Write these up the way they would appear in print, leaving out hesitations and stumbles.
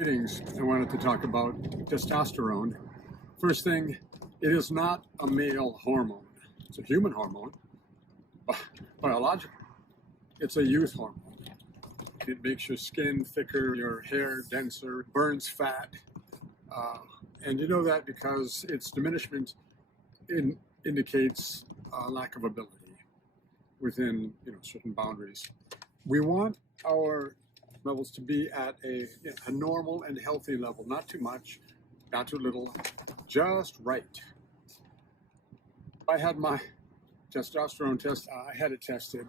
Greetings. I wanted to talk about testosterone. First thing, it is not a male hormone. It's a human hormone, biological. It's a youth hormone. It makes your skin thicker, your hair denser, burns fat. And you know that because its diminishment indicates a lack of ability within certain boundaries. We want our levels to be at a normal and healthy level, not too much, not too little, just right. I had my testosterone test, I had it tested,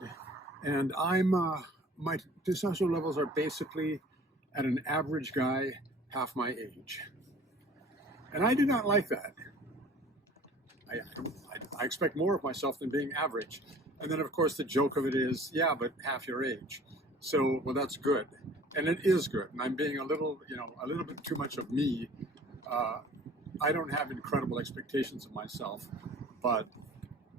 and my testosterone levels are basically at an average guy half my age. And I do not like that. I expect more of myself than being average. And then of course the joke of it is, yeah, but half your age. So, well, that's good. And it is good. And I'm being a little bit too much of me. I don't have incredible expectations of myself, but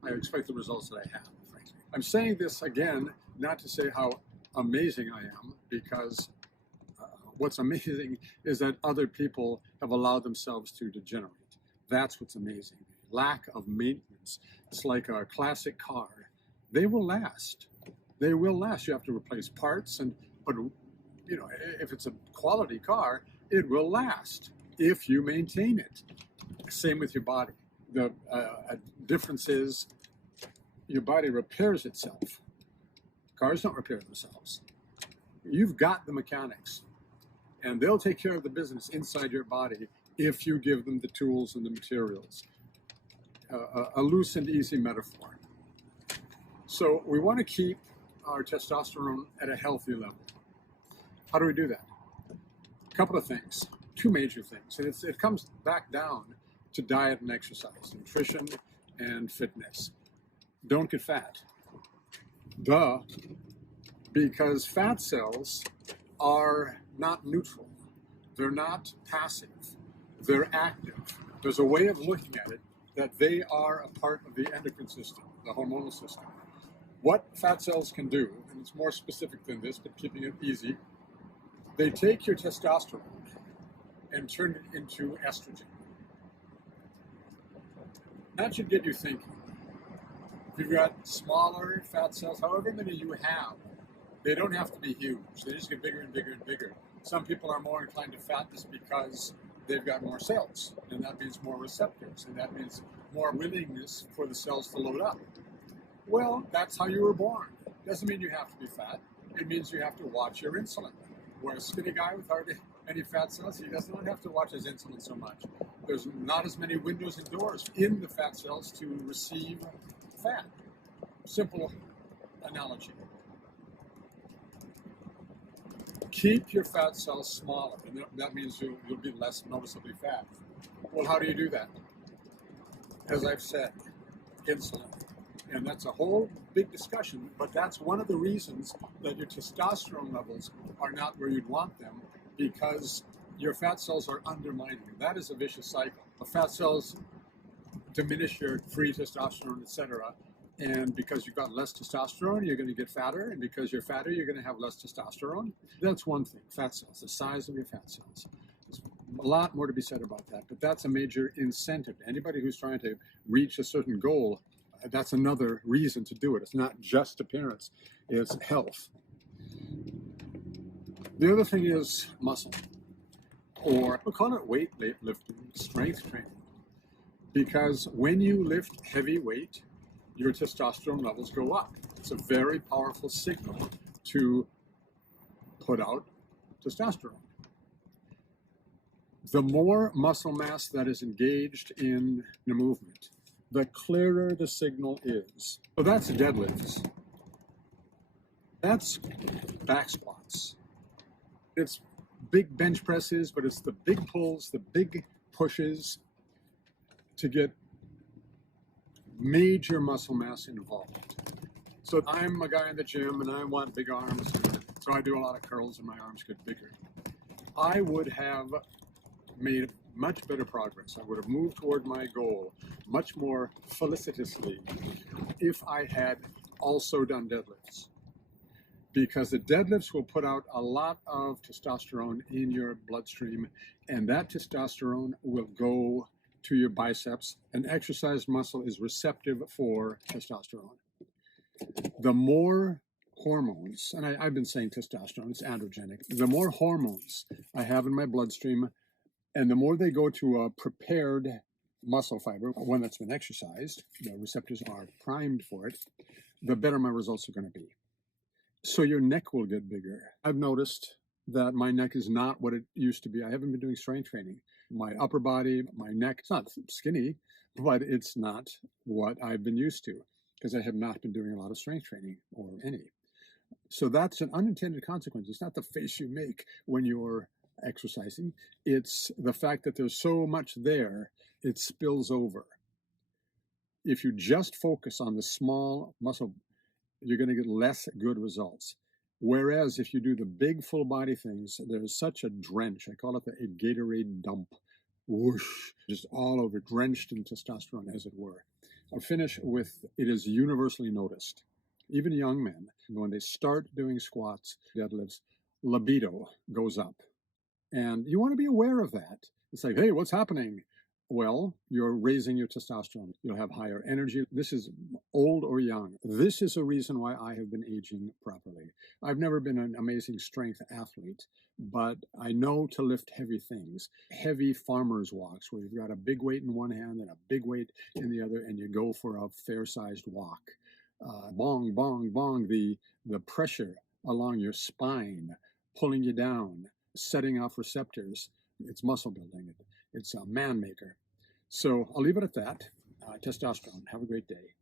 I expect the results that I have, frankly. I'm saying this again, not to say how amazing I am, because what's amazing is that other people have allowed themselves to degenerate. That's what's amazing. Lack of maintenance. It's like a classic car. They will last. They will last. You have to replace parts, but if it's a quality car, it will last if you maintain it. Same with your body. The difference is your body repairs itself. Cars don't repair themselves. You've got the mechanics, and they'll take care of the business inside your body if you give them the tools and the materials. A loose and easy metaphor. So we want to keep our testosterone at a healthy level. How do we do that? A couple of things, two major things. And it comes back down to diet and exercise, nutrition and fitness. Don't get fat. Duh. Because fat cells are not neutral. They're not passive. They're active. There's a way of looking at it that they are a part of the endocrine system, the hormonal system. What fat cells can do, and it's more specific than this, but keeping it easy, they take your testosterone and turn it into estrogen. That should get you thinking. If you've got smaller fat cells, however many you have, they don't have to be huge. They just get bigger and bigger and bigger. Some people are more inclined to fatness because they've got more cells, and that means more receptors, and that means more willingness for the cells to load up. Well, that's how you were born. Doesn't mean you have to be fat. It means you have to watch your insulin. Where a skinny guy with hardly any fat cells, he does not have to watch his insulin so much. There's not as many windows and doors in the fat cells to receive fat. Simple analogy. Keep your fat cells smaller, and that means you'll be less noticeably fat. Well, how do you do that? As I've said, insulin. And that's a whole big discussion, but that's one of the reasons that your testosterone levels are not where you'd want them, because your fat cells are undermining you. That is a vicious cycle. The fat cells diminish your free testosterone, etc. And because you've got less testosterone, you're going to get fatter. And because you're fatter, you're going to have less testosterone. That's one thing, fat cells, the size of your fat cells. There's a lot more to be said about that, but that's a major incentive. Anybody who's trying to reach a certain goal, that's another reason to do it. It's not just appearance, it's health. The other thing is muscle, or we'll call it weightlifting, strength training. Because when you lift heavy weight, your testosterone levels go up. It's a very powerful signal to put out testosterone. The more muscle mass that is engaged in the movement, the clearer the signal is. So that's deadlifts. That's back squats. It's big bench presses, but it's the big pulls, the big pushes to get major muscle mass involved. So I'm a guy in the gym and I want big arms, so I do a lot of curls and my arms get bigger. I would have made much better progress. I would have moved toward my goal much more felicitously if I had also done deadlifts. because the deadlifts will put out a lot of testosterone in your bloodstream, and that testosterone will go to your biceps. An exercised muscle is receptive for testosterone. The more hormones, and I've been saying testosterone, it's androgenic, the more hormones I have in my bloodstream, and the more they go to a prepared muscle fiber, one that's been exercised, the receptors are primed for it, the better my results are going to be. So your neck will get bigger. I've noticed that my neck is not what it used to be. I haven't been doing strength training. My upper body, my neck, it's not skinny, but it's not what I've been used to because I have not been doing a lot of strength training or any. So that's an unintended consequence. It's not the face you make when you're exercising. It's the fact that there's so much there, it spills over. If you just focus on the small muscle, you're going to get less good results. Whereas if you do the big full body things, there's such a drench. I call it a Gatorade dump. Whoosh, just all over, drenched in testosterone, as it were. I'll finish with, it is universally noticed. Even young men, when they start doing squats, deadlifts, libido goes up. And you want to be aware of that. It's like, hey, what's happening? Well, you're raising your testosterone. You'll have higher energy. This is old or young. This is a reason why I have been aging properly. I've never been an amazing strength athlete, but I know to lift heavy things, heavy farmer's walks where you've got a big weight in one hand and a big weight in the other, and you go for a fair-sized walk. Bong, bong, bong, the pressure along your spine, pulling you down, setting off receptors. It's muscle building. It's a man maker. So I'll leave it at that. Testosterone. Have a great day.